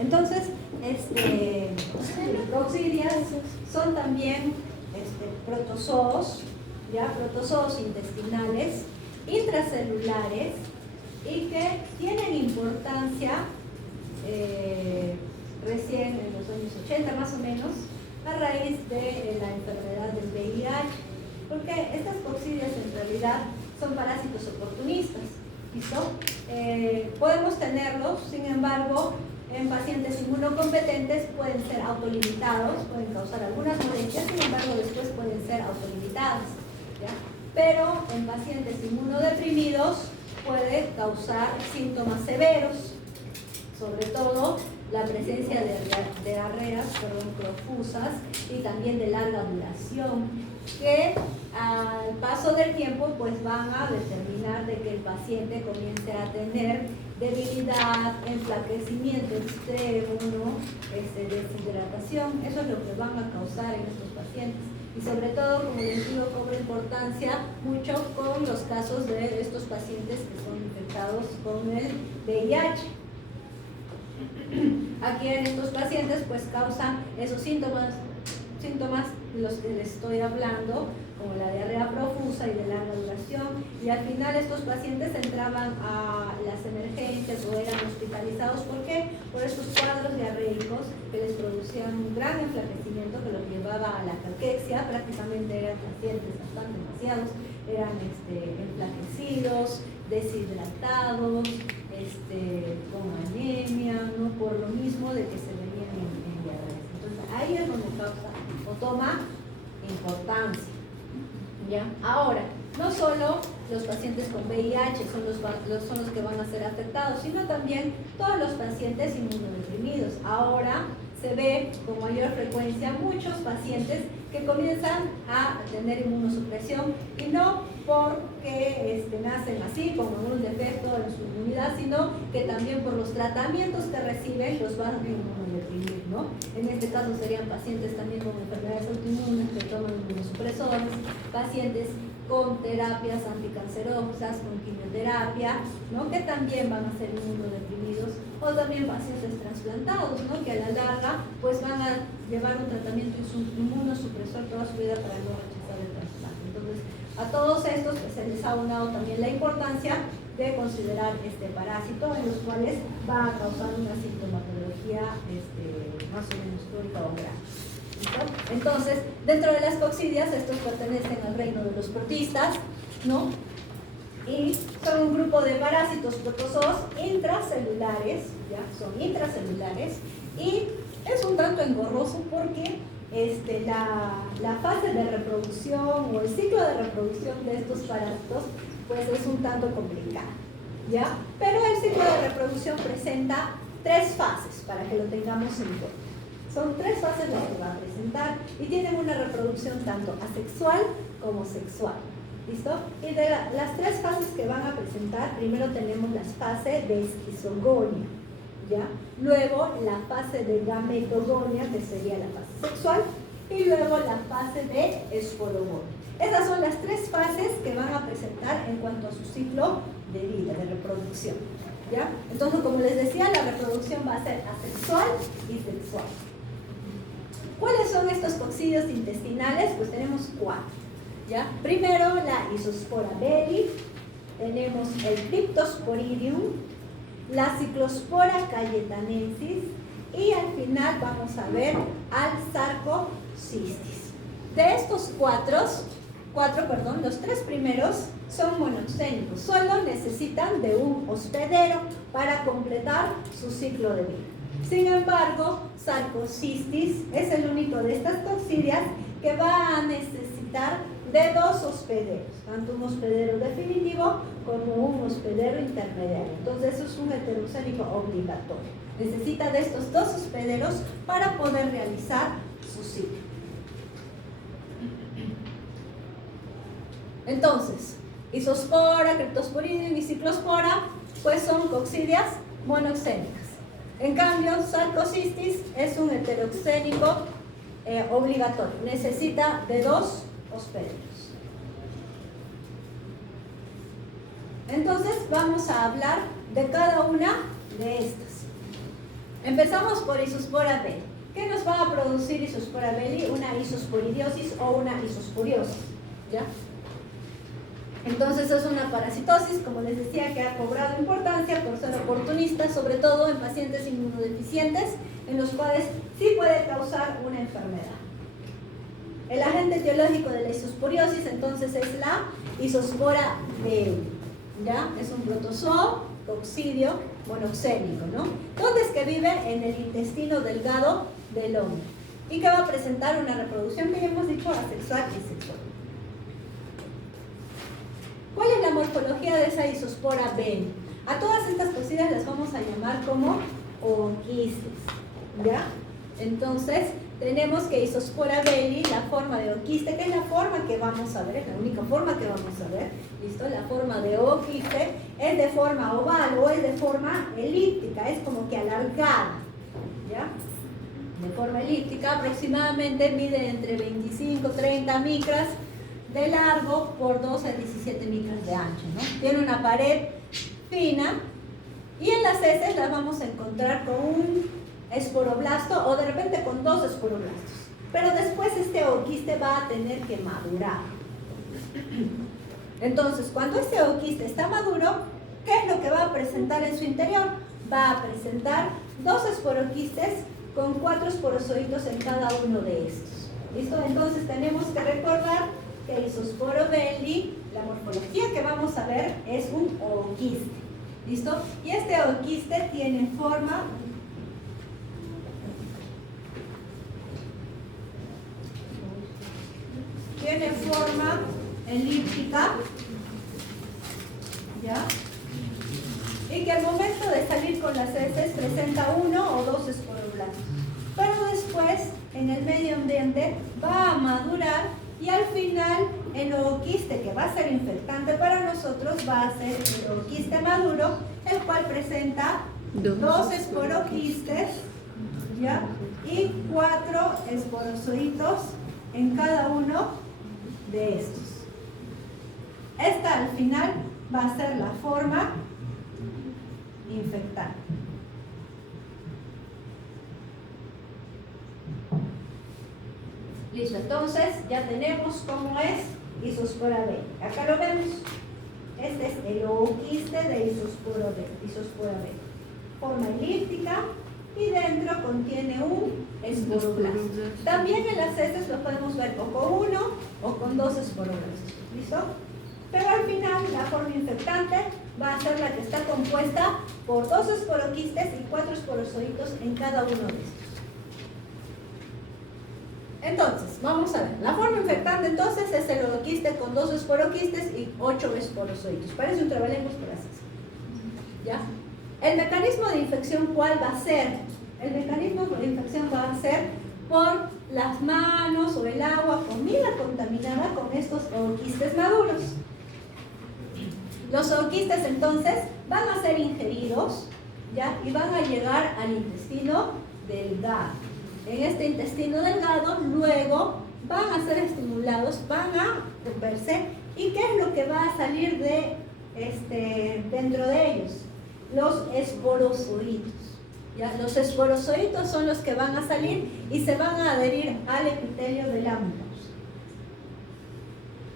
Entonces, coxidias son también protozoos, ¿ya? Protozoos intestinales, intracelulares, y que tienen importancia recién en los años 80 más o menos, a raíz de la enfermedad del VIH, porque estas coxidias en realidad son parásitos oportunistas, ¿listo? Podemos tenerlos, sin embargo, en pacientes inmunocompetentes pueden ser autolimitados, pueden causar algunas molestias, sin embargo después pueden ser autolimitadas, ¿ya? Pero en pacientes inmunodeprimidos puede causar síntomas severos, sobre todo la presencia de diarreas profusas y también de larga duración, que al paso del tiempo pues van a determinar de que el paciente comience a tener debilidad, enflaquecimiento extremo, ¿no? Deshidratación. Eso es lo que van a causar en estos pacientes. Y sobre todo, como les digo, cobra importancia mucho con los casos de estos pacientes que son infectados con el VIH. Aquí en estos pacientes pues causan esos síntomas de los que les estoy hablando, como la diarrea profusa y de larga duración, y al final estos pacientes entraban a las emergencias o eran hospitalizados. ¿Por qué? Por estos cuadros diarreicos que les producían un gran enflaquecimiento que los llevaba a la caquexia. Prácticamente eran pacientes bastante demasiados, eran enflaquecidos, deshidratados, con anemia, ¿no? Por lo mismo de que se venían en diarrea. Entonces ahí es donde causa o toma importancia, ¿ya? Ahora, no solo los pacientes con VIH son los que van a ser afectados, sino también todos los pacientes inmunodeprimidos. Ahora se ve con mayor frecuencia muchos pacientes que comienzan a tener inmunosupresión, y no porque nacen así, con algún defecto en su inmunidad, sino que también por los tratamientos que reciben los van a inmunodeprimir, ¿no? En este caso serían pacientes también con enfermedades autoinmunes que toman inmunosupresores, pacientes con terapias anticancerosas, con quimioterapia, ¿no? Que también van a ser inmunodeprimidos, o también pacientes trasplantados, ¿no? Que a la larga pues van a llevar un tratamiento inmunosupresor toda su vida para no rechazar el trasplante. Entonces, a todos estos pues, se les ha unado también la importancia de considerar este parásito, en los cuales va a causar una sintomatología más o menos crónica o grave. ¿Listo? Entonces, dentro de las coxidias, estos pertenecen al reino de los protistas, ¿no? Y son un grupo de parásitos protozoos intracelulares, ¿ya? Son intracelulares, y es un tanto engorroso porque la fase de reproducción o el ciclo de reproducción de estos parásitos pues es un tanto complicado, ¿ya? Pero el ciclo de reproducción presenta 3 fases para que lo tengamos en cuenta. Son 3 fases las que va a presentar y tienen una reproducción tanto asexual como sexual. ¿Listo? Y de las 3 fases que van a presentar, primero tenemos la fase de esquizogonia, ¿ya? Luego la fase de gametogonia, que sería la fase sexual, y luego la fase de esporogonia. Esas son las 3 fases que van a presentar en cuanto a su ciclo de vida, de reproducción, ¿ya? Entonces, como les decía, la reproducción va a ser asexual y sexual. ¿Cuáles son estos coxidios intestinales? Pues tenemos 4, ¿ya? Primero, la Isospora belli, tenemos el Cryptosporidium, la Cyclospora cayetanensis, y al final vamos a ver al Sarcocystis. De estos 4, los 3 primeros son monoxénicos, solo necesitan de un hospedero para completar su ciclo de vida. Sin embargo, Sarcocystis es el único de estas coxidias que va a necesitar de 2 hospederos, tanto un hospedero definitivo como un hospedero intermediario. Entonces eso es un heterocénico obligatorio. Necesita de estos 2 hospederos para poder realizar su ciclo. Entonces, Isospora, Cryptosporidium y Cyclospora pues son coxidias monoxénicas. En cambio, Sarcocystis es un heterocénico obligatorio. Necesita de 2 hospederos. Entonces, vamos a hablar de cada una de estas. Empezamos por isospora belli. ¿Qué nos va a producir isospora belli? Una isosporidiosis o una isosporiosis, ¿ya? Entonces es una parasitosis, como les decía, que ha cobrado importancia por ser oportunista, sobre todo en pacientes inmunodeficientes, en los cuales sí puede causar una enfermedad. El agente etiológico de la isosporiosis entonces es la isospora belli, ¿ya? Es un protozoo coccidio monoxénico, ¿no? ¿Dónde es que vive? En el intestino delgado del hombre y que va a presentar una reproducción que ya hemos dicho asexual y sexual. ¿Cuál es la morfología de esa isospora belli? A todas estas cositas las vamos a llamar como ooquistes, ¿ya? Entonces, tenemos que isospora belli, la forma de ooquiste, que es la forma que vamos a ver, es la única forma que vamos a ver, ¿listo? La forma de ooquiste es de forma oval o es de forma elíptica, es como que alargada, ¿ya? De forma elíptica, aproximadamente mide entre 25-30 micras de largo por 12 a 17 micras de ancho, ¿no? Tiene una pared fina y en las heces las vamos a encontrar con un esporoblasto o de repente con dos esporoblastos. Pero después este ooquiste va a tener que madurar. Entonces, cuando este ooquiste está maduro, ¿qué es lo que va a presentar en su interior? Va a presentar dos esporoquistes con 4 esporozoitos en cada uno de estos. ¿Listo? Entonces tenemos que recordar que isosporo belli, la morfología que vamos a ver es un ooquiste. ¿Listo? Y este ooquiste tiene forma elíptica, ¿ya? Y que al momento de salir con las heces presenta 1 o 2 esporoblastos. Pero después, en el medio ambiente, va a madurar y al final el ooquiste, que va a ser infectante para nosotros, va a ser el ooquiste maduro, el cual presenta 2 esporoquistes, ¿ya? Y 4 esporozoitos en cada uno de estos. Esta al final va a ser la forma infectante. Listo, entonces ya tenemos cómo es isospora belli. Acá lo vemos. Este es el ooquiste de isospora belli. Forma elíptica y dentro contiene un esporoblasto. También en las heces lo podemos ver o con 1 o con 2 esporoblastos. ¿Listo? Pero al final la forma infectante va a ser la que está compuesta por 2 esporoquistes y 4 esporozoitos en cada uno de estos. Entonces, vamos a ver. La forma infectante entonces es el ooquiste con 2 esporoquistes y 8 esporozoitos. Parece un trabalenguas, pero así es. ¿Ya? El mecanismo de infección, ¿cuál va a ser? El mecanismo de infección va a ser por las manos o el agua, comida contaminada con estos ooquistes maduros. Los ooquistes entonces van a ser ingeridos, ¿ya? Y van a llegar al intestino delgado. En este intestino delgado luego van a ser estimulados, van a romperse. ¿Y qué es lo que va a salir de dentro de ellos? Los esporozoitos. ¿Ya? Los esporozoitos son los que van a salir y se van a adherir al epitelio del ámbulos.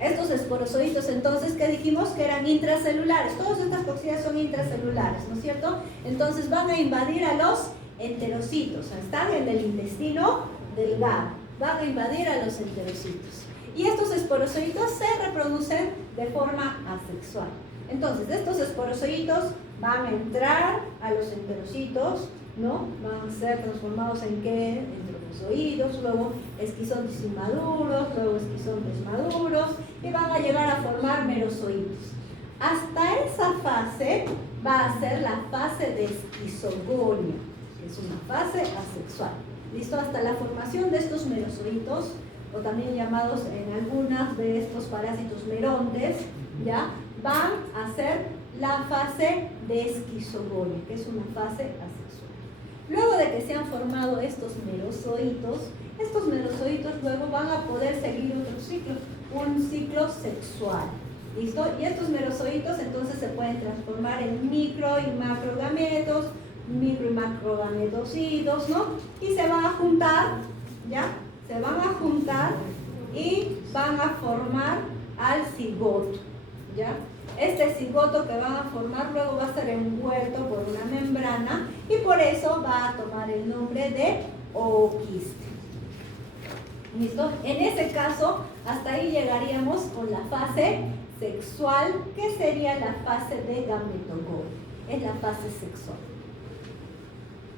Estos esporozoitos entonces que dijimos que eran intracelulares, todas estas toxinas son intracelulares, ¿no es cierto? Entonces van a invadir a los enterocitos, están en el intestino delgado, van a invadir a los enterocitos. Y estos esporozoitos se reproducen de forma asexual. Entonces, estos esporozoitos van a entrar a los enterocitos, ¿no? Van a ser transformados en ¿qué? En trofozoidos, luego esquizontes inmaduros, luego esquizontes maduros y van a llegar a formar merozoitos. Hasta esa fase va a ser la fase de esquizogonia, que es una fase asexual. ¿Listo? Hasta la formación de estos merozoitos, o también llamados en algunas de estos parásitos merontes, ¿ya? Van a ser la fase de esquizogonia, que es una fase asexual. Luego de que se han formado estos merozoitos luego van a poder seguir otro ciclo, un ciclo sexual. ¿Listo? Y estos merozoitos entonces se pueden transformar en micro y macrogametos, micro y macrogametocitos, ¿no? Y se van a juntar, ¿ya? Se van a juntar y van a formar al cigoto, ¿ya? Este cigoto que van a formar luego va a ser envuelto por una membrana y por eso va a tomar el nombre de ooquiste. ¿Listo? En ese caso, hasta ahí llegaríamos con la fase sexual, que sería la fase de gametogonia. Es la fase sexual.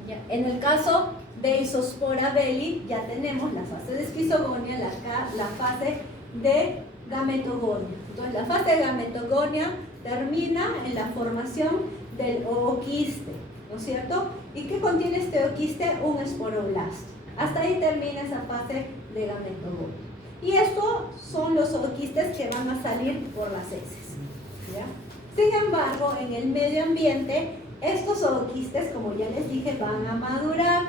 ¿Ya? En el caso de Isospora belli, ya tenemos la fase de esquizogonia, la fase de gametogonia. Entonces, la fase de gametogonia termina en la formación del ooquiste, ¿no es cierto? ¿Y qué contiene este ooquiste? Un esporoblasto. Hasta ahí termina esa fase de gametogonia. Y estos son los ooquistes que van a salir por las heces, ¿ya? Sin embargo, en el medio ambiente, estos ooquistes, como ya les dije, van a madurar,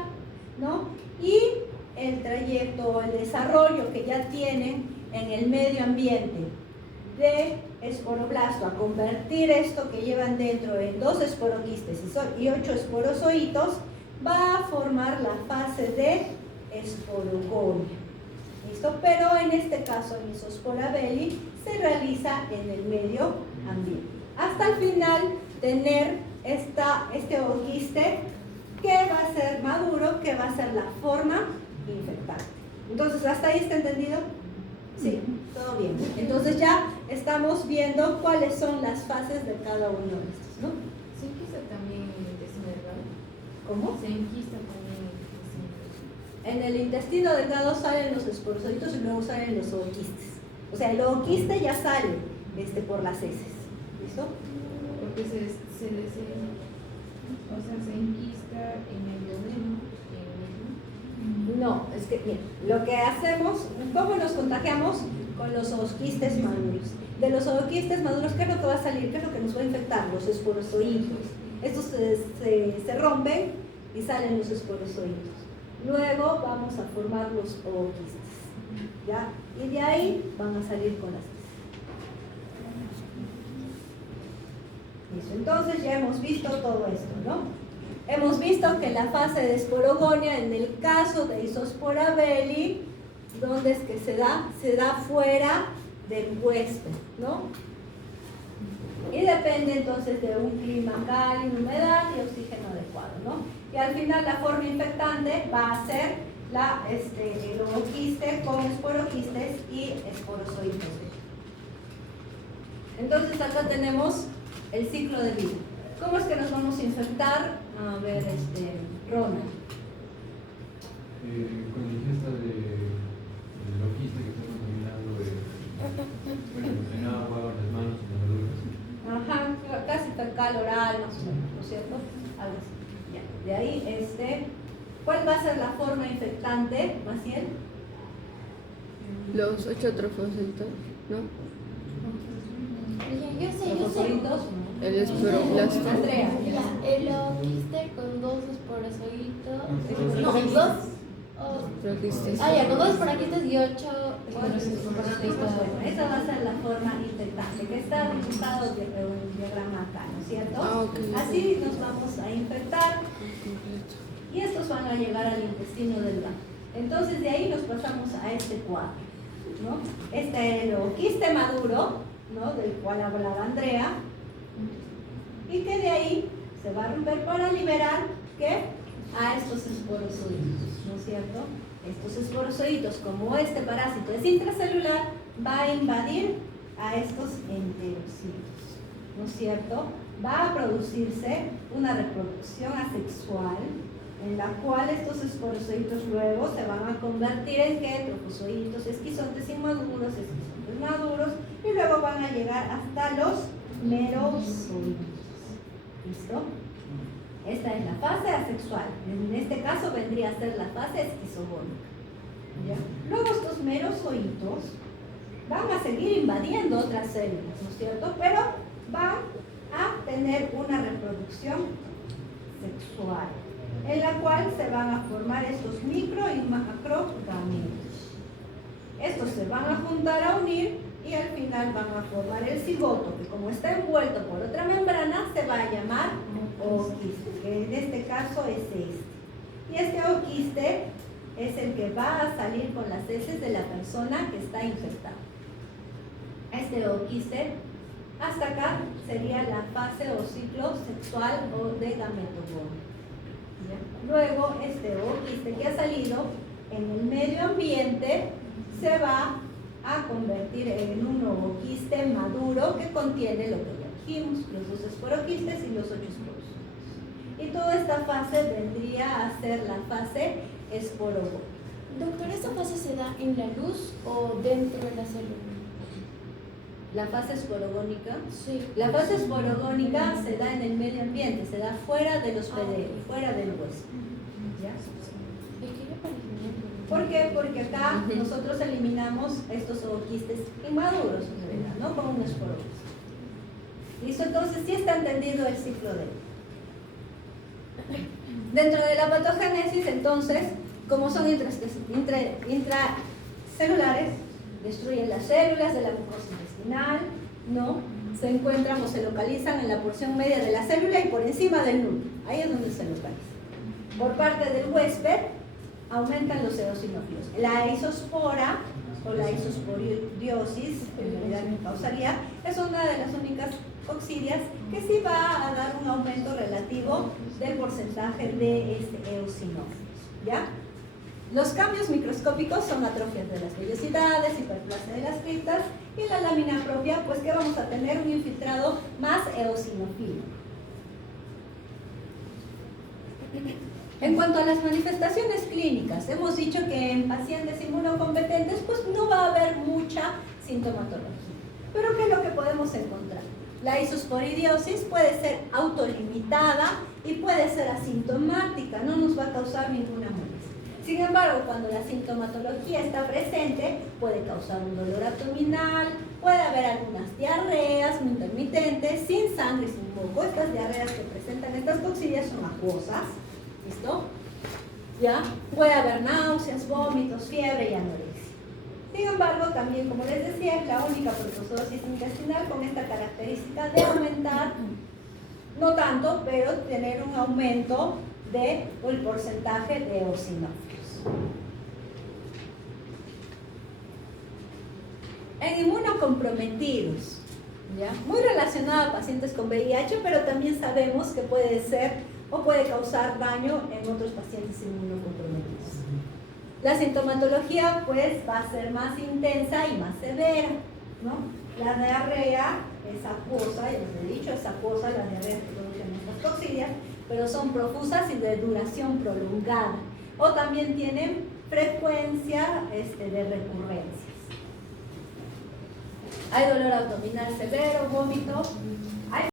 ¿no? Y el trayecto, el desarrollo que ya tienen en el medio ambiente de esporoblasto a convertir esto que llevan dentro en 2 esporoquistes y 8 esporozoitos, va a formar la fase de esporogonia. ¿Listo? Pero en este caso, en Isospora belli, se realiza en el medio ambiente. Hasta el final tener este ooquiste que va a ser maduro, que va a ser la forma infectante. Entonces, ¿hasta ahí está entendido? Sí, todo bien. Entonces ya estamos viendo cuáles son las fases de cada uno de estos, ¿no? ¿Se enquista también en el intestino delgado? ¿Cómo? Se enquista también en el intestino delgado. En el intestino delgado salen los esporozoitos y luego salen los ooquistes. O sea, el ooquiste ya sale por las heces. ¿Listo? Porque se enquista en el duodeno. No, es que mira, lo que hacemos, ¿cómo nos contagiamos? Con los ooquistes maduros. De los ooquistes maduros, ¿qué es lo que va a salir? ¿Qué es lo que nos va a infectar? Los esporozoitos. Estos se rompen y salen los esporozoitos. Luego vamos a formar los ooquistes, ¿ya? Y de ahí van a salir con las heces. Listo, entonces ya hemos visto todo esto, ¿no? Hemos visto que la fase de esporogonia, en el caso de Isospora belli, ¿dónde es que se da? Se da fuera del huésped, ¿no? Y depende entonces de un clima cálido, humedad y oxígeno adecuado, ¿no? Y al final la forma infectante va a ser el ooquiste con esporoquistes y esporozoitos. Entonces acá tenemos el ciclo de vida. ¿Cómo es que nos vamos a infectar? A ver, Ronald. Con la ingesta del ooquiste que está contaminando en agua, en las manos, en las verduras. Ajá, casi fecal oral, más o menos, ¿no es cierto? Algo así. Ya. De ahí, ¿cuál va a ser la forma infectante, Maciel? Los 8 trofocitos, ¿no? Yo sé. Trofocitos. El esporoblasto. Andrea. Ya, el ooquiste con 2 esporozoitos. No, 2. Trofistes. Ya, con 2 esporoquistes y 8 Bueno, esa va a ser la forma infectante, que está dibujado en el diagrama acá, ¿no es cierto? Ok. Así nos vamos a infectar y estos van a llegar al intestino delgado. Entonces de ahí nos pasamos a este cuadro, ¿no? El ooquiste maduro, ¿no? Del cual hablaba Andrea, y que de ahí se va a romper para liberar, ¿qué? A estos esporozoitos, ¿no es cierto? Estos esporozoitos, como este parásito es intracelular, va a invadir a estos enterocitos, ¿no es cierto? Va a producirse una reproducción asexual en la cual estos esporozoitos luego se van a convertir en ¿qué? Trofozoitos, esquizontes inmaduros, esquizontes maduros, y luego van a llegar hasta los merozoitos. ¿Listo? Esta es la fase asexual. En este caso vendría a ser la fase esquizogónica. ¿Ya? Luego estos merozoitos van a seguir invadiendo otras células, ¿no es cierto? Pero van a tener una reproducción sexual, en la cual se van a formar estos micro y macrogametos. Estos se van a juntar a unir y al final van a formar el cigoto, que como está envuelto por otra membrana, se va a llamar ooquiste, que que en este caso es este. Y este ooquiste es el que va a salir con las heces de la persona que está infectada. Este ooquiste hasta acá sería la fase o ciclo sexual o de gametogónico. Luego este ooquiste que ha salido en el medio ambiente se va a convertir en un ooquiste maduro que contiene lo que ya dijimos, los 2 esporoquistes y los 8 esporos. Y toda esta fase vendría a ser la fase esporogónica. Doctor, ¿esta fase se da en la luz o dentro de la célula? La fase esporogónica. Sí. La fase esporogónica se da en el medio ambiente, se da fuera del hospedero, ok. fuera del huésped. ¿Ya? Es que yo parece bien. ¿Por qué? Porque acá nosotros eliminamos estos ooquistes inmaduros, en realidad, ¿no? Con un esporoquiste. ¿Listo? Entonces, sí está entendido el ciclo de dentro de la patogénesis, entonces, como son intracelulares, destruyen las células de la mucosa intestinal, ¿no? Se encuentran o se localizan en la porción media de la célula y por encima del núcleo. Ahí es donde se localizan. Por parte del huésped, aumentan los eosinófilos. La isospora o la isosporidiosis, en realidad que causaría, es una de las únicas coccidias que sí va a dar un aumento relativo del porcentaje de eosinófilos, ¿ya? Los cambios microscópicos son atrofias de las vellosidades, hiperplasia de las criptas y la lámina propia, pues que vamos a tener un infiltrado más eosinófilo. En cuanto a las manifestaciones clínicas, hemos dicho que en pacientes inmunocompetentes pues no va a haber mucha sintomatología. Pero ¿qué es lo que podemos encontrar? La isosporidiosis puede ser autolimitada y puede ser asintomática, no nos va a causar ninguna molestia. Sin embargo, cuando la sintomatología está presente, puede causar un dolor abdominal, puede haber algunas diarreas muy intermitentes, sin sangre y sin moco. Estas diarreas que presentan estas coccidias son acuosas. ¿Listo? ¿Ya? Puede haber náuseas, vómitos, fiebre y anorexia. Sin embargo, también, como les decía, es la única protozosis intestinal con esta característica de aumentar, no tanto, pero tener un aumento del porcentaje de eosinófilos. En inmunocomprometidos, ¿ya? Muy relacionado a pacientes con VIH, pero también sabemos que puede ser o puede causar daño en otros pacientes inmunocomprometidos. La sintomatología pues va a ser más intensa y más severa, ¿no? La diarrea es acuosa, ya les he dicho, es acuosa las diarreas que producen estas coccidias, pero son profusas y de duración prolongada, o también tienen frecuencia de recurrencias. Hay dolor abdominal severo, vómito,